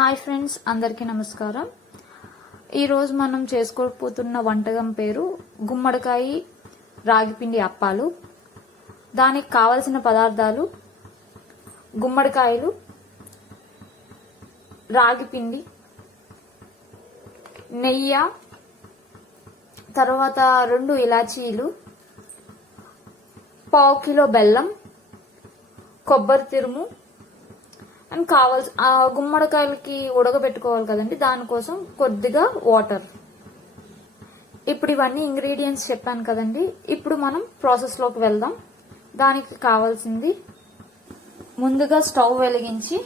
Hi friends, అందరికీ నమస్కారం. ఈరోజు మనం చేసుకోబోతున్న వంటకం పేరు గుమ్మడికాయ రాగిపిండి అప్పాలు. దానికి కావలసిన పదార్థాలు గుమ్మడికాయలు, రాగిపిండి, నెయ్యి, తర్వాత 2 ఇలాచీలు, పావు కిలో బెల్లం, కొబ్బరి తురుము అండ్ గుమ్మడికాయలకి ఉడకబెట్టుకోవాలి కదండి, దానికోసం కొద్దిగా వాటర్. ఇప్పుడు ఇవన్నీ ఇంగ్రీడియంట్స్ చెప్పాను కదండి. ఇప్పుడు మనం ప్రాసెస్ లోకి వెళ్దాం. దానికి కావాల్సింది ముందుగా స్టవ్ వెలిగించి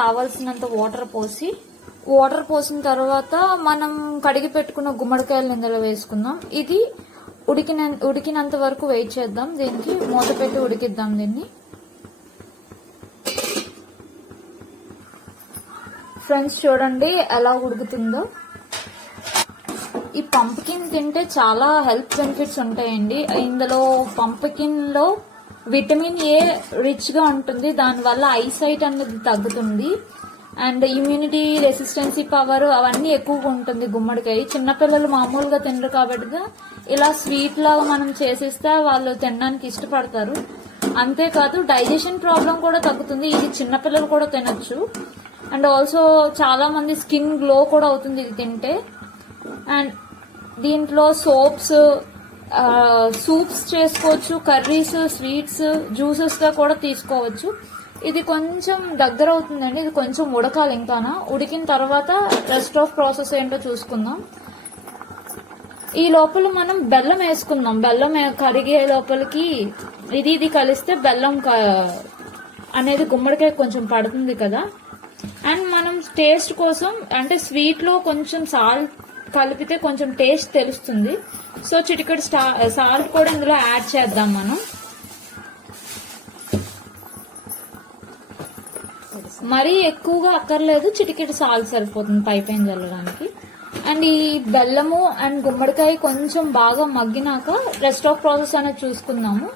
కావాల్సినంత వాటర్ పోసిన తర్వాత మనం కడిగి పెట్టుకున్న గుమ్మడికాయలు ఇందులో వేసుకుందాం. ఇది ఉడికినంత వరకు వెయిట్ చేద్దాం. దీనికి మూత పెట్టి ఉడికిద్దాం. దీన్ని ఫ్రెండ్స్ చూడండి ఎలా ఉడుకుతుందో. ఈ పంప్కిన్ తింటే చాలా హెల్త్ బెనిఫిట్స్ ఉంటాయండి. ఇందులో పంప్కిన్ లో విటమిన్ ఏ రిచ్ గా ఉంటుంది. దానివల్ల ఐసైట్ అనేది తగ్గుతుంది అండ్ ఇమ్యూనిటీ, రెసిస్టెన్సీ పవర్ అవన్నీ ఎక్కువగా ఉంటుంది గుమ్మడికాయ. చిన్నపిల్లలు మామూలుగా తినరు కాబట్టి ఇలా స్వీట్ లాగా మనం చేసిస్తే వాళ్ళు తినడానికి ఇష్టపడతారు. అంతేకాదు డైజెషన్ ప్రాబ్లం కూడా తగ్గుతుంది. ఇది చిన్నపిల్లలు కూడా తినొచ్చు. అండ్ ఆల్సో చాలా మంది స్కిన్ గ్లో కూడా అవుతుంది ఇది తింటే. అండ్ దీంట్లో సూప్స్ చేసుకోవచ్చు, కర్రీస్, స్వీట్స్, జ్యూసెస్ గా కూడా తీసుకోవచ్చు. ఇది కొంచెం దగ్గర అవుతుందండి. ఇది కొంచెం ఉడకాలి. ఇంకానా ఉడికిన తర్వాత రెస్ట్ ఆఫ్ ప్రాసెస్ ఏంటో చూసుకుందాం. ఈ లోపల మనం బెల్లం వేసుకుందాం. బెల్లం కరిగే లోపలికి ఇది కలిస్తే బెల్లం అనేది గుమ్మడికాయ కొంచెం పడుతుంది కదా. అండ్ మనం టేస్ట్ కోసం అంటే స్వీట్ లో కొంచెం సాల్ట్ కలిపితే కొంచెం టేస్ట్ తెలుస్తుంది. సో చిటికెడు సాల్ట్ కూడా ఇందులో యాడ్ చేద్దాం మనం. మరీ ఎక్కువగా అక్కర్లేదు, చిటికెడు సాల్ట్ సరిపోతుంది పైపైన చల్లడానికి. అండ్ ఈ బెల్లము అండ్ గుమ్మడికాయ కొంచెం బాగా మగ్గినాక రెస్ట్ ఆఫ్ ప్రాసెస్ అనేది చూసుకుందాము.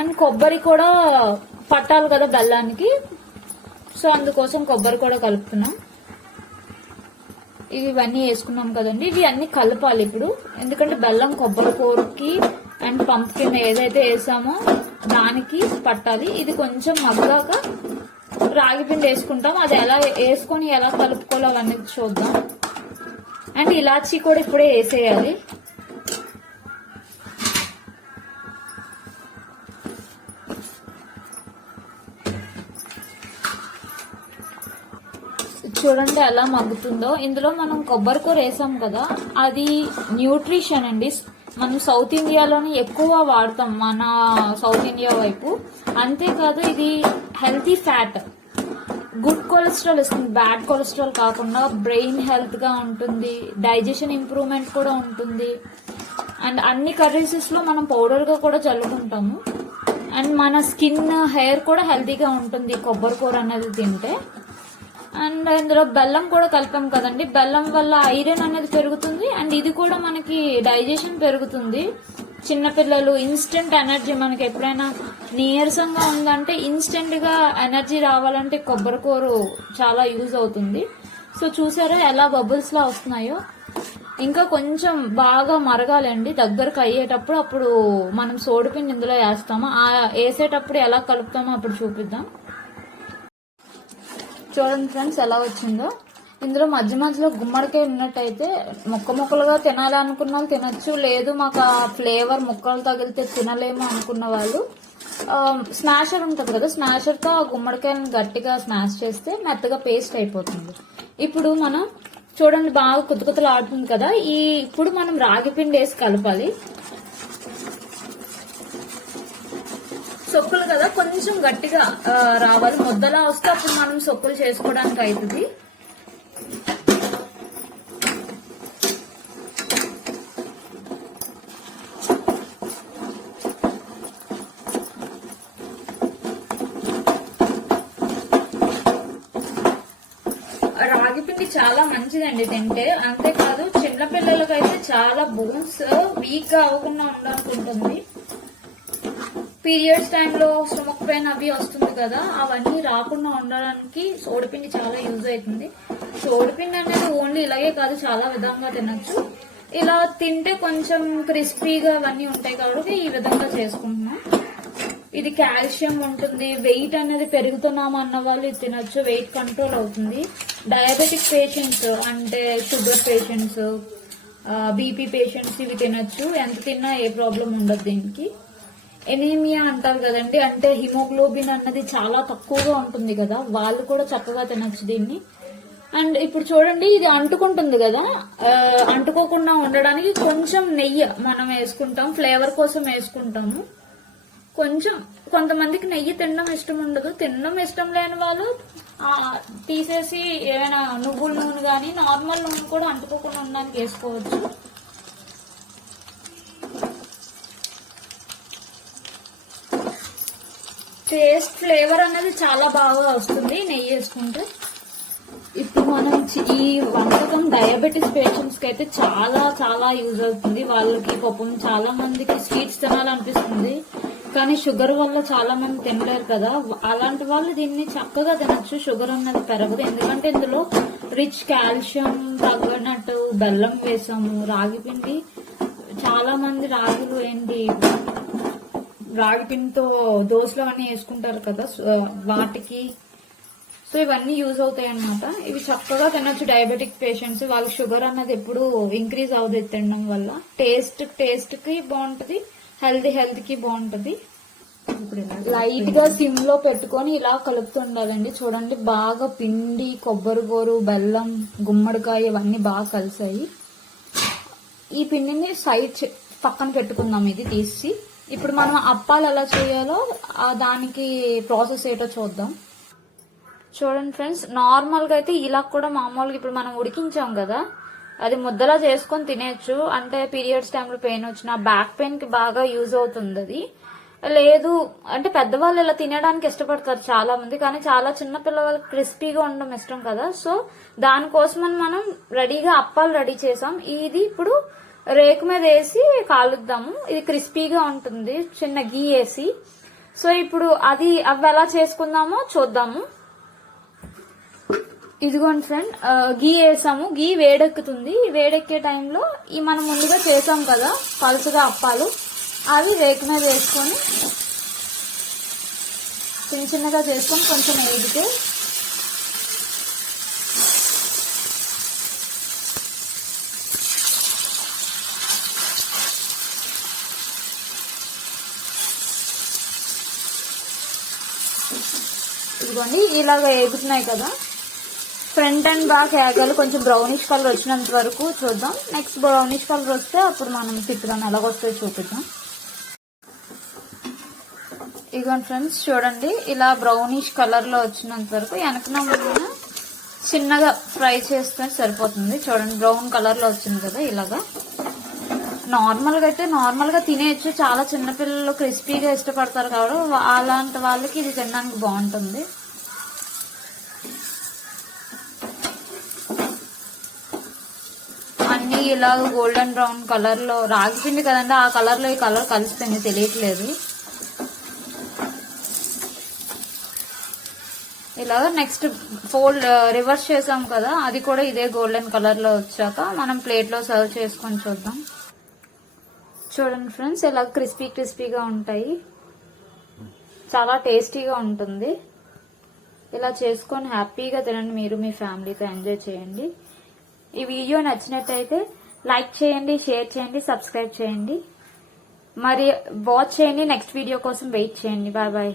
అండ్ కొబ్బరి కూడా పట్టాలి కదా బెల్లానికి, సో అందుకోసం కొబ్బరి కూడా కలుపుతున్నాం. ఇవన్నీ వేసుకున్నాం కదండి. ఇవి అన్ని కలపాలి ఇప్పుడు, ఎందుకంటే బెల్లం కొబ్బరి కూరకి అండ్ పంప్కిన్ ఏదైతే వేసామో దానికి పట్టాలి. ఇది కొంచెం మగ్గాక రాగిపిండి వేసుకుంటాం. అది ఎలా వేసుకొని ఎలా కలుపుకోవాలో అవన్నీ చూద్దాం. అండ్ ఇలాచీ కూడా ఇప్పుడే వేసేయాలి. చూడండి ఎలా మగ్గుతుందో. ఇందులో మనం కొబ్బరి కూర వేసాం కదా, అది న్యూట్రిషన్ అండి. మనం సౌత్ ఇండియాలోనే ఎక్కువ వాడతాం, మన సౌత్ ఇండియా వైపు. అంతేకాదు ఇది హెల్తీ ఫ్యాట్, గుడ్ కొలెస్ట్రాల్ ఇస్తుంది, బ్యాడ్ కొలెస్ట్రాల్ కాకుండా. బ్రెయిన్ హెల్త్ గా ఉంటుంది, డైజెషన్ ఇంప్రూవ్మెంట్ కూడా ఉంటుంది. అండ్ అన్ని కర్రీసెస్ లో మనం పౌడర్ గా కూడా చల్లుకుంటాము. అండ్ మన స్కిన్, హెయిర్ కూడా హెల్తీగా ఉంటుంది కొబ్బరి కూర అనేది తింటే. అండ్ ఇందులో బెల్లం కూడా కలిపాం కదండి. బెల్లం వల్ల ఐరన్ అనేది పెరుగుతుంది అండ్ ఇది కూడా మనకి డైజెషన్ పెరుగుతుంది. చిన్నపిల్లలు ఇన్స్టెంట్ ఎనర్జీ, మనకి ఎప్పుడైనా నీరసంగా ఉందంటే ఇన్స్టెంట్ గా ఎనర్జీ రావాలంటే కొబ్బరి కూర చాలా యూజ్ అవుతుంది. సో చూసారా ఎలా బబుల్స్ లా వస్తున్నాయో. ఇంకా కొంచెం బాగా మరగాలండి. దగ్గరకు అయ్యేటప్పుడు అప్పుడు మనం సోడిపిండి ఇందులో వేస్తాము. వేసేటప్పుడు ఎలా కలుపుతామో అప్పుడు చూపిద్దాం. చూడండి ఫ్రెండ్స్ ఎలా వచ్చిందో. ఇందులో మధ్య మధ్యలో గుమ్మడికాయ ఉన్నట్టయితే ముక్కలుగా తినాలనుకున్న వాళ్ళు తినొచ్చు. లేదు మాకు ఆ ఫ్లేవర్ ముక్కలు తగిలితే తినలేము అనుకున్న వాళ్ళు స్మాషర్ ఉంటుంది కదా, స్మాషర్ తో ఆ గుమ్మడికాయలను గట్టిగా స్మాష్ చేస్తే మెత్తగా పేస్ట్ అయిపోతుంది. ఇప్పుడు మనం చూడండి బాగా కుతకుతలు ఆడుతుంది కదా. ఇప్పుడు మనం రాగిపిండి వేసి కలపాలి. సొక్కులు కదా కొంచెం గట్టిగా రావాలి. ముద్దలా వస్తే అప్పుడు మనం సొక్కులు చేసుకోవడానికి అవుతుంది. రాగిపిండి చాలా మంచిదండి తింటే. అంతేకాదు చిన్న చిన్న పిల్లలకైతే చాలా బోన్స్ వీక్ గా అవ్వకుండా ఉండాలనుకుంటుంది. పీరియడ్స్ టైంలో స్టమక్ పెయిన్ అవి వస్తుంది కదా, అవన్నీ రాకుండా ఉండడానికి సోడిపిండి చాలా యూజ్ అవుతుంది. సోడిపిండి అనేది ఓన్లీ ఇలాగే కాదు, చాలా విధంగా తినచ్చు. ఇలా తింటే కొంచెం క్రిస్పీగా అవన్నీ ఉంటాయి కాబట్టి ఈ విధంగా చేసుకుంటున్నాం. ఇది కాల్షియం ఉంటుంది. వెయిట్ అనేది పెరుగుతున్నాం అన్న వాళ్ళు ఇది తినచ్చు, వెయిట్ కంట్రోల్ అవుతుంది. డయాబెటిక్ పేషెంట్స్ అంటే షుగర్ పేషెంట్స్, బీపీ పేషెంట్స్ ఇవి తినచ్చు. ఎంత తిన్నా ఏ ప్రాబ్లం ఉండదు దీనికి. ఎనీమియా అంటారు కదండి, అంటే హిమోగ్లోబిన్ అన్నది చాలా తక్కువగా ఉంటుంది కదా, వాళ్ళు కూడా చక్కగా తినచ్చు దీన్ని. అండ్ ఇప్పుడు చూడండి, ఇది అంటుకుంటుంది కదా, అంటుకోకుండా ఉండడానికి కొంచెం నెయ్యి మనం వేసుకుంటాం, ఫ్లేవర్ కోసం వేసుకుంటాము. కొంచెం కొంతమందికి నెయ్యి తినడం ఇష్టం ఉండదు, తినడం ఇష్టం లేని వాళ్ళు తీసేసి ఏమైనా నువ్వుల నూనె కానీ నార్మల్ నూనె కూడా అంటుకోకుండా ఉండడానికి వేసుకోవచ్చు. టేస్ట్ ఫ్లేవర్ అనేది చాలా బాగా వస్తుంది నెయ్యి వేసుకుంటే. ఇప్పుడు మనం ఈ వంటకం డయాబెటిస్ పేషెంట్స్ కి అయితే చాలా చాలా యూజ్ అవుతుంది. వాళ్ళకి పాపం చాలా మందికి స్వీట్స్ తినాలనిపిస్తుంది, కానీ షుగర్ వల్ల చాలా మంది తినలేరు కదా, అలాంటి వాళ్ళు దీన్ని చక్కగా తినచ్చు. షుగర్ అన్నది పెరగదు, ఎందుకంటే ఇందులో రిచ్ కాల్షియం తగ్గనట్టు బెల్లం వేసాము. రాగి పిండి చాలా మంది రాగులు రాగి పిండితో దోశలు అవన్నీ వేసుకుంటారు కదా, వాటికి సో ఇవన్నీ యూజ్ అవుతాయి అన్నమాట. ఇవి చక్కగా తినొచ్చు డయాబెటిక్ పేషెంట్స్. వాళ్ళకి షుగర్ అన్నది ఎప్పుడు ఇంక్రీజ్ అవుతుంది తినడం వల్ల. టేస్ట్ కి బాగుంటది, హెల్త్ కి బాగుంటది. లైట్ గా సిమ్ లో పెట్టుకొని ఇలా కలుపుతుండాలండి. చూడండి, బాగా పిండి, కొబ్బరి గోరు, బెల్లం, గుమ్మడికాయ ఇవన్నీ బాగా కలిసాయి. ఈ పిండిని పక్కన పెట్టుకుందాం. ఇది తీసి ఇప్పుడు మనం అప్పాలు ఎలా చేయాలో దానికి ప్రాసెస్ ఏంటో చూద్దాం. చూడండి ఫ్రెండ్స్, నార్మల్ గా అయితే ఇలా కూడా మామూలుగా ఇప్పుడు మనం ఉడికించాం కదా, అది ముద్దలా చేసుకొని తినేయచ్చు. అంటే పీరియడ్స్ టైంలో పెయిన్ వచ్చిన బ్యాక్ పెయిన్ కి బాగా యూజ్ అవుతుంది అది. లేదు అంటే పెద్దవాళ్ళు ఇలా తినడానికి ఇష్టపడతారు చాలా మంది, కానీ చాలా చిన్న పిల్లవాళ్ళకి క్రిస్పీగా ఉండడం ఇష్టం కదా, సో దానికోసమని మనం రెడీగా అప్పాలు రెడీ చేసాం. ఇది ఇప్పుడు రేకు మీద వేసి కాలుద్దాము. ఇది క్రిస్పీగా ఉంటుంది చిన్న గీ వేసి. సో ఇప్పుడు అవి ఎలా చేసుకుందామో చూద్దాము. ఇదిగోండి ఫ్రెండ్, గీ వేసాము. గీ వేడెక్కుతుంది. వేడెక్కే టైంలో ఈ మనం ముందుగా చేసాం కదా పలుసుగా అప్పాలు, అవి రేకు మీద వేసుకొని చిన్నగా చేసుకొని కొంచెం వేడితే ఇదిగోండి ఇలాగ వేగుతున్నాయి కదా. ఫ్రంట్ అండ్ బ్యాక్ ఏగాలి కొంచెం బ్రౌనిష్ కలర్ వచ్చినంత వరకు చూద్దాం. నెక్స్ట్ బ్రౌనిష్ కలర్ వస్తే అప్పుడు మనం తిప్పుదాం, ఎలాగొస్తే చూపిద్దాం. ఇదిగోండి ఫ్రెండ్స్, చూడండి ఇలా బ్రౌనిష్ కలర్ లో వచ్చినంత వరకు వెనకన చిన్నగా ఫ్రై చేస్తే సరిపోతుంది. చూడండి బ్రౌన్ కలర్ లో వచ్చింది కదా. ఇలాగా నార్మల్ గా అయితే నార్మల్ గా తినేయచ్చు. చాలా చిన్నపిల్లలు క్రిస్పీగా ఇష్టపడతారు కాబట్టి అలాంటి వాళ్ళకి ఇది తినడానికి బాగుంటుంది. అన్ని ఇలాగ గోల్డెన్ బ్రౌన్ కలర్ లో, రాగి పిండి కదండి ఆ కలర్ లో ఈ కలర్ కలిసిపోయింది, తెలియట్లేదు. ఇలాగ నెక్స్ట్ ఫోల్డ్ రివర్స్ చేసాం కదా, అది కూడా ఇదే గోల్డెన్ కలర్ లో వచ్చాక మనం ప్లేట్ లో సర్వ్ చేసుకొని చూద్దాం. చూడండి ఫ్రెండ్స్, ఇలా క్రిస్పీగా ఉంటాయి, చాలా టేస్టీగా ఉంటుంది. ఇలా చేసుకొని హ్యాపీగా తినండి, మీరు మీ ఫ్యామిలీతో ఎంజాయ్ చేయండి. ఈ వీడియో నచ్చినట్టయితే లైక్ చేయండి, షేర్ చేయండి, సబ్స్క్రైబ్ చేయండి, మరి వాచ్ చేయండి. నెక్స్ట్ వీడియో కోసం వెయిట్ చేయండి. Bye bye.